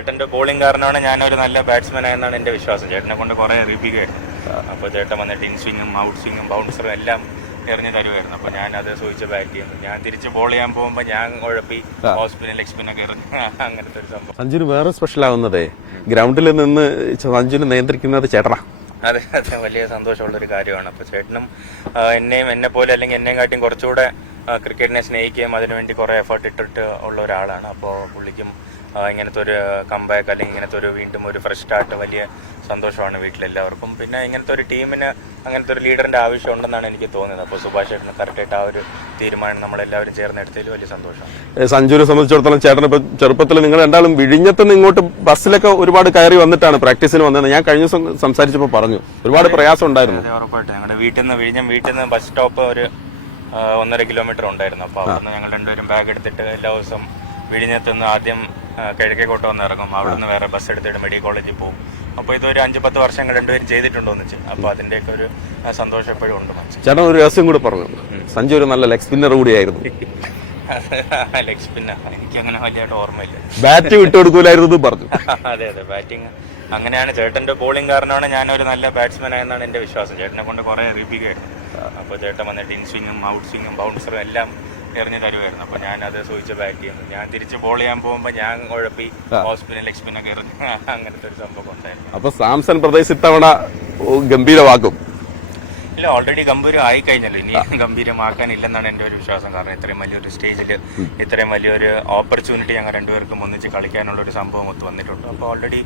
ചേട്ടന്റെ ബോളിംഗ് കാരണമാണ് ഞാനൊരു നല്ല ബാറ്റ്സ്മാൻ ആയെന്നാണ് എന്റെ വിശ്വാസം. ചേട്ടനെ കൊണ്ട് കുറെ അറിയിപ്പിക്കുകയായിരുന്നു. അപ്പോൾ ചേട്ടൻ വന്നിട്ട് ഇൻ സ്വിങ്ങും ഔട്ട് സ്വിങ്ങും ബൗൺസറും എല്ലാം എറിഞ്ഞു തരുമായിരുന്നു. അപ്പോൾ ഞാനത് സൂചിച്ച് ബാറ്റ് ചെയ്യുന്നു. ഞാൻ തിരിച്ച് ബോൾ ചെയ്യാൻ പോകുമ്പോൾ ഞാൻ കുഴപ്പി ഓഫ് സ്പിൻ ലെഗ് സ്പിന്നൊക്കെ എറിഞ്ഞു അങ്ങനത്തെ ഒരു സംഭവം. സഞ്ജുന് വേറെ സ്പെഷ്യൽ ആവുന്നതേ ഗ്രൗണ്ടിൽ നിന്ന് സഞ്ജുനെ നിയന്ത്രിക്കുന്നത് ചേട്ടനാ. അതെ അതെ, വലിയ സന്തോഷമുള്ളൊരു കാര്യമാണ്. അപ്പോൾ ചേട്ടനും എന്നെ പോലെ അല്ലെങ്കിൽ എന്നെയും കാട്ടിയും കുറച്ചുകൂടെ ക്രിക്കറ്റിനെ സ്നേഹിക്കുകയും അതിനുവേണ്ടി കുറേ എഫേർട്ട് ഇട്ടിട്ട് ഉള്ള ഒരാളാണ്. അപ്പോൾ പുള്ളിക്കും ഇങ്ങനത്തെ ഒരു കംബാക്ക് അല്ലെങ്കിൽ ഇങ്ങനത്തെ ഒരു വീണ്ടും ഒരു ഫ്രഷ് സ്റ്റാർട്ട് വലിയ സന്തോഷമാണ് വീട്ടിലെല്ലാവർക്കും. പിന്നെ ഇങ്ങനത്തെ ഒരു ടീമിന് അങ്ങനത്തെ ഒരു ലീഡറിന്റെ ആവശ്യം ഉണ്ടെന്നാണ് എനിക്ക് തോന്നുന്നത്. അപ്പോൾ സുഭാഷ് ചേട്ടന് കറക്റ്റായിട്ട് ആ ഒരു തീരുമാനം നമ്മളെല്ലാവരും ചേർന്നെടുത്തതിൽ വലിയ സന്തോഷമാണ്. സഞ്ജുവിനെ സംബന്ധിച്ചിടത്തോളം ചേട്ടൻ ഇപ്പൊ ചെറുപ്പത്തിൽ നിങ്ങൾ രണ്ടാളും വിഴിഞ്ഞത്തുനിന്ന് ഇങ്ങോട്ട് ബസ്സിലൊക്കെ ഒരുപാട് കയറി വന്നിട്ടാണ് പ്രാക്ടീസിന് വന്നത്. ഞാൻ കഴിഞ്ഞ ദിവസം സംസാരിച്ചപ്പോൾ പറഞ്ഞു ഒരുപാട് പ്രയാസം ഉണ്ടായിരുന്നു. ഉറപ്പായിട്ട് ഞങ്ങളുടെ വീട്ടിൽ നിന്ന് ബസ് സ്റ്റോപ്പ് ഒരു 1.5 കിലോമീറ്റർ ഉണ്ടായിരുന്നു. അപ്പോൾ അവിടുന്ന് ഞങ്ങൾ രണ്ടുപേരും ബാഗ് എടുത്തിട്ട് എല്ലാ ദിവസവും വിഴിഞ്ഞത്തുനിന്ന് ആദ്യം കിഴക്കേക്കോട്ട് വന്ന് ഇറങ്ങും. അവിടെ നിന്ന് വേറെ ബസ് എടുത്തിട്ട് മെഡിക്കൽ കോളേജിൽ പോകും. അപ്പോൾ ഇതൊരു 5-10 വർഷങ്ങൾ രണ്ടുപേരും ചെയ്തിട്ടുണ്ടോ എന്ന് വെച്ചാൽ അപ്പോൾ അതിന്റെയൊക്കെ ഒരു സന്തോഷം എപ്പോഴും ഉണ്ട് മനസ്സിൽ. ചേട്ടൻ ഒരു രഹസ്യം കൂടെ പറഞ്ഞു, സഞ്ജു ഒരു നല്ല ലെഗ് സ്പിന്നർ കൂടിയായിരുന്നു. ലെഗ് സ്പിന്നർ എനിക്ക് അങ്ങനെ വലിയായിട്ട് ഓർമ്മയില്ല. ബാറ്റ് വിട്ടുകൊടുക്കൂലായിരുന്നു പറഞ്ഞു. അതെ അതെ, ബാറ്റിംഗ് അങ്ങനെയാണ്. ചേട്ടന്റെ ബോളിംഗ് കാരണമാണ് ഞാനൊരു നല്ല ബാറ്റ്സ്മാൻ ആയെന്നാണ് എന്റെ വിശ്വാസം. ചേട്ടനെ കൊണ്ട് കുറെ അറിയിപ്പിക്കുകയായിരുന്നു. അപ്പോൾ ചേട്ടൻ വന്നിട്ട് ഇൻ സ്വിങ്ങും ഔട്ട് സ്വിങ്ങും ബൗൺസറും എല്ലാം എറിഞ്ഞു തരുമായിരുന്നു. അപ്പോൾ ഞാനത് സൂചിച്ച് ബാറ്റ് ചെയ്യുന്നു. ഞാൻ തിരിച്ച് ബോൾ ചെയ്യാൻ പോകുമ്പോൾ ഞാൻ കുഴപ്പി ഓഫ് സ്പിൻ ലെഗ് സ്പിന്നൊക്കെ എറിഞ്ഞു അങ്ങനത്തെ ഒരു സംഭവം ഉണ്ടായിരുന്നു. അപ്പൊ സാംസൺ ബ്രദേഴ്സ് ഇത്തവണ ഗംഭീരമാക്കും. ഇല്ല, ഓൾറെഡി ഗംഭീരം ആയി കഴിഞ്ഞല്ലോ. ഇനി ഗംഭീരമാക്കാനില്ലെന്നാണ് എൻ്റെ ഒരു വിശ്വാസം. കാരണം ഇത്രയും വലിയൊരു സ്റ്റേജിൽ ഇത്രയും വലിയൊരു ഓപ്പർച്യൂണിറ്റി ഞങ്ങൾ രണ്ടുപേർക്കും ഒന്നിച്ച് കളിക്കാനുള്ള ഒരു സംഭവം ഒത്ത് വന്നിട്ടുണ്ട്. അപ്പോൾ ഓൾറെഡി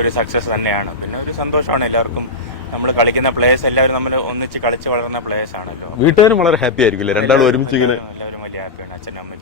ഒരു സക്സസ് തന്നെയാണ്. പിന്നെ ഒരു സന്തോഷമാണ് എല്ലാവർക്കും. നമ്മൾ കളിക്കുന്ന പ്ലേയേഴ്സ് എല്ലാവരും നമ്മൾ ഒന്നിച്ച് കളിച്ച് വളർന്ന പ്ലേയേഴ്സ് ആണല്ലോ. വീട്ടുകാരും വളരെ ഹാപ്പി ആയിരിക്കില്ലേ രണ്ടാളും ഒരുമിച്ച് ഇങ്ങനെ? എല്ലാവരും വലിയ ഹാപ്പിയാണ്. അച്ഛനും അമ്മയും